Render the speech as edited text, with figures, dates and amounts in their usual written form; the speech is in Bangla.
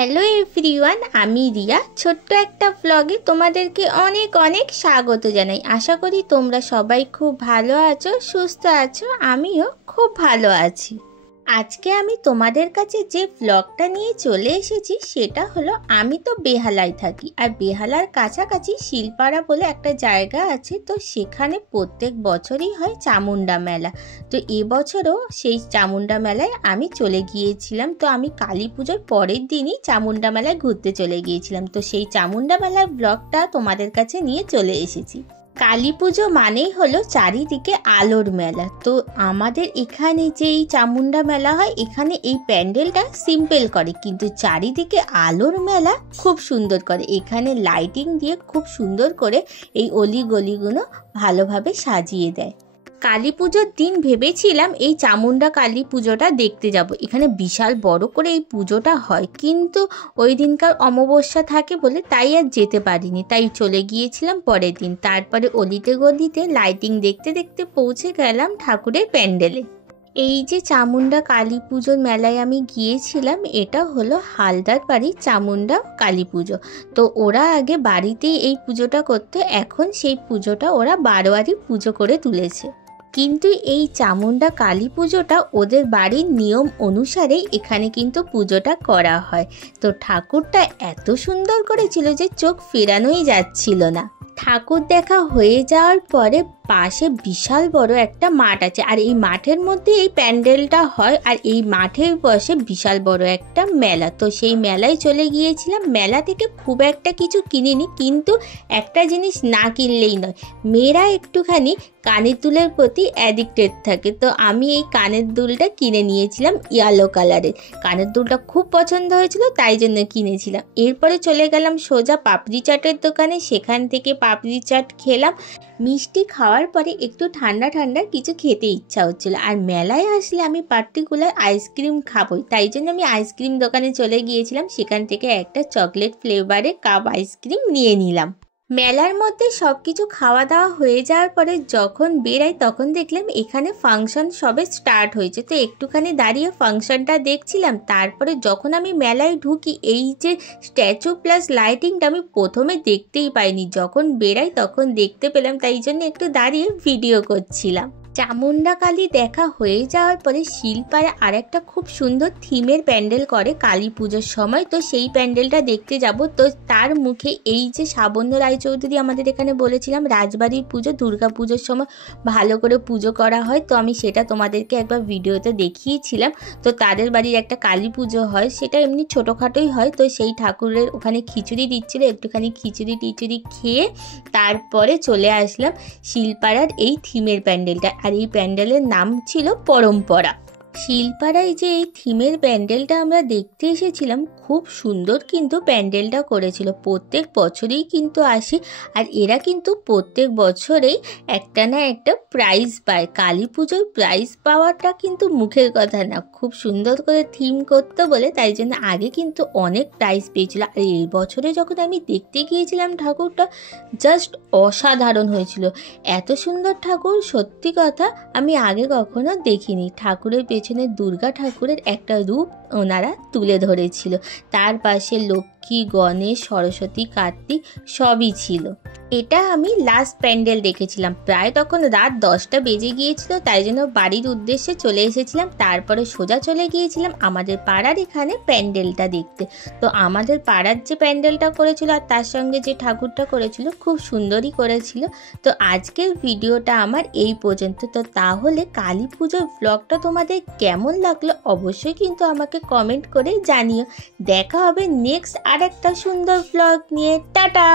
হ্যালো এভরিওয়ান, আমি রিয়া। ছোট্ট একটা ব্লগে তোমাদেরকে অনেক অনেক স্বাগত জানাই। আশা করি তোমরা সবাই খুব ভালো আছো, সুস্থ আছো। আমিও খুব ভালো আছি। আজকে আমি তোমাদের কাছে যে ব্লগটা নিয়ে চলে এসেছি সেটা হলো, আমি তো বেহালায় থাকি, আর বেহালার কাছাকাছি শিলপাড়া বলে একটা জায়গা আছে। তো সেখানে প্রত্যেক বছরই হয় চামুন্ডা মেলা। তো এবছরও সেই চামুন্ডা মেলায় আমি চলে গিয়েছিলাম। তো আমি কালী পুজোর পরের দিনই চামুন্ডা মেলায় ঘুরতে চলে গিয়েছিলাম। তো সেই চামুন্ডা মেলার ব্লগটা তোমাদের কাছে নিয়ে চলে এসেছি। কালী পুজো মানেই হলো চারিদিকে আলোর মেলা। তো আমাদের এখানে যে এই চামুন্ডা মেলা হয়, এখানে এই প্যান্ডেলটা সিম্পল করে, কিন্তু চারিদিকে আলোর মেলা খুব সুন্দর করে। এখানে লাইটিং দিয়ে খুব সুন্দর করে এই অলি গলিগুলো ভালোভাবে সাজিয়ে দেয়। কালী পুজোর দিন ভেবেছিলাম এই চামুন্ডা কালী পুজোটা দেখতে যাব। এখানে বিশাল বড় করে এই পুজোটা হয়, কিন্তু ওই দিনকার অমাবস্যা থাকে বলে তাই আর যেতে পারিনি। তাই চলে গিয়েছিলাম পরের দিন। তারপরে অলিতে গলিতে লাইটিং দেখতে দেখতে পৌঁছে গেলাম ঠাকুরের প্যান্ডেলে। এই যে চামুন্ডা কালী পুজোর মেলায় আমি গিয়েছিলাম, এটা হলো হালদার বাড়ির চামুন্ডা কালী পুজো। তো ওরা আগে বাড়িতেই এই পুজোটা করতো, এখন সেই পুজোটা ওরা বারোয়ারি পুজো করে তুলেছে। কিন্তু এই চামুন্ডা কালী পুজোটা ওদের বাড়ির নিয়ম অনুসারেই এখানে কিন্তু পুজোটা করা হয়। তো ঠাকুরটা এত সুন্দর করেছিল যে চোখ ফেরানোই যাচ্ছিল না। ঠাকুর দেখা হয়ে যাওয়ার পরে পাশে বিশাল বড় একটা মাঠ আছে, আর এই মাঠের মধ্যে এই প্যান্ডেলটা হয়, আর এই মাঠের বসে বিশাল বড় একটা মেলা। তো সেই মেলায় চলে গিয়েছিলাম। মেলা থেকে খুব একটা কিছু কিনিনি, কিন্তু একটা জিনিস না কিনলেই নয়, মেয়েরা একটুখানি কানের দুলের প্রতি অ্যাডিক্টেড থাকে। তো আমি এই কানের দুলটা কিনে নিয়েছিলাম ইয়েলো কালারের। কানের দুলটা খুব পছন্দ হয়েছিল, তাই জন্য কিনেছিলাম। এরপরে চলে গেলাম সোজা পাপড়ি চাটের দোকানে। সেখান থেকে পাপড়ি চাট খেলাম। মিষ্টি খাওয়ার পরে একটু ঠান্ডা ঠান্ডা কিছু খেতে ইচ্ছা হচ্ছিল, আর মেলায় আসলে আমি পার্টিকুলার আইসক্রিম খাবই, তাই জন্য আমি আইসক্রিম দোকানে চলে গিয়েছিলাম। সেখান থেকে একটা চকলেট ফ্লেভারে কাপ আইসক্রিম নিয়ে নিলাম। মেলার মধ্যে সব কিছু খাওয়া দাওয়া হয়ে যাওয়ার পরে যখন বেরাই, তখন দেখলাম এখানে ফাংশন সবে স্টার্ট হয়েছে। তো একটুখানি দাঁড়িয়ে ফাংশনটা দেখছিলাম। তারপরে যখন আমি মেলায় ঢুকি, এই যে স্ট্যাচু প্লাস লাইটিংটা আমি প্রথমে দেখতেই পাইনি, যখন বেরাই তখন দেখতে পেলাম, তাই জন্য একটু দাঁড়িয়ে ভিডিও করছিলাম। চামুন্ডা কালী দেখা হয়ে যাওয়ার পরে শিলপাড়া আর একটা খুব সুন্দর থিমের প্যান্ডেল করে কালী পুজোর সময়। তো সেই প্যান্ডেলটা দেখতে যাব। তো তার মুখে এই যে সাবন্য রায়চৌধুরী আমাদের এখানে বলেছিলাম রাজবাড়ির পুজো, দুর্গা পুজোর সময় ভালো করে পুজো করা হয়। তো আমি সেটা তোমাদেরকে একবার ভিডিওতে দেখিয়েছিলাম। তো তাদের বাড়ির একটা কালী পুজো হয়, সেটা এমনি ছোটোখাটোই হয়। তো সেই ঠাকুরের ওখানে খিচুড়ি দিচ্ছিল, একটুখানি খিচুড়ি টিচুড়ি খেয়ে তারপরে চলে আসলাম শিলপাড়ার এই থিমের প্যান্ডেলটা। আর এই প্যান্ডেলের নাম ছিল পরম্পরা। শিলপাড়ায় যে এই থিমের প্যান্ডেলটা আমরা দেখতে এসেছিলাম, খুব সুন্দর কিন্তু প্যান্ডেলটা করেছিল। প্রত্যেক বছরেই কিন্তু আসি, আর এরা কিন্তু প্রত্যেক বছরেই একটা না একটা প্রাইজ পায়। কালী পুজোয় প্রাইজ পাওয়াটা কিন্তু মুখের কথা না, খুব সুন্দর করে থিম করতে বলে, তাই জন্য আগে কিন্তু অনেক প্রাইজ পেয়েছিল। আর এই বছরে যখন আমি দেখতে গিয়েছিলাম ঠাকুরটা, জাস্ট অসাধারণ হয়েছিল। এত সুন্দর ঠাকুর সত্যি কথা আমি আগে কখনো দেখিনি। ঠাকুরের পেছনে দুর্গা ঠাকুরের একটা রূপ ওনারা তুলে ধরেছিল, তার পাশে লক্ষ্মী, গণেশ, সরস্বতী, কার্তিক সবই ছিল। এটা আমি লাস্ট প্যান্ডেল দেখেছিলাম, প্রায় তখন রাত 10টা বেজে গিয়েছিল, তাই জন্য বাড়ির উদ্দেশ্যে চলে এসেছিলাম। তারপরে সোজা চলে গিয়েছিলাম আমাদের পাড়ার এখানে প্যান্ডেলটা দেখতে। তো আমাদের পাড়ার যে প্যান্ডেলটা করেছিল আর তার সঙ্গে যে ঠাকুরটা করেছিল, খুব সুন্দরই করেছিল। তো আজকের ভিডিওটা আমার এই পর্যন্ত। তো তাহলে কালী পুজোর ব্লগটা তোমাদের কেমন লাগলো অবশ্যই কিন্তু আমাকে কমেন্ট করে জানিও। দেখা হবে নেক্সট আর একটা সুন্দর ব্লগ নিয়ে। টাটা।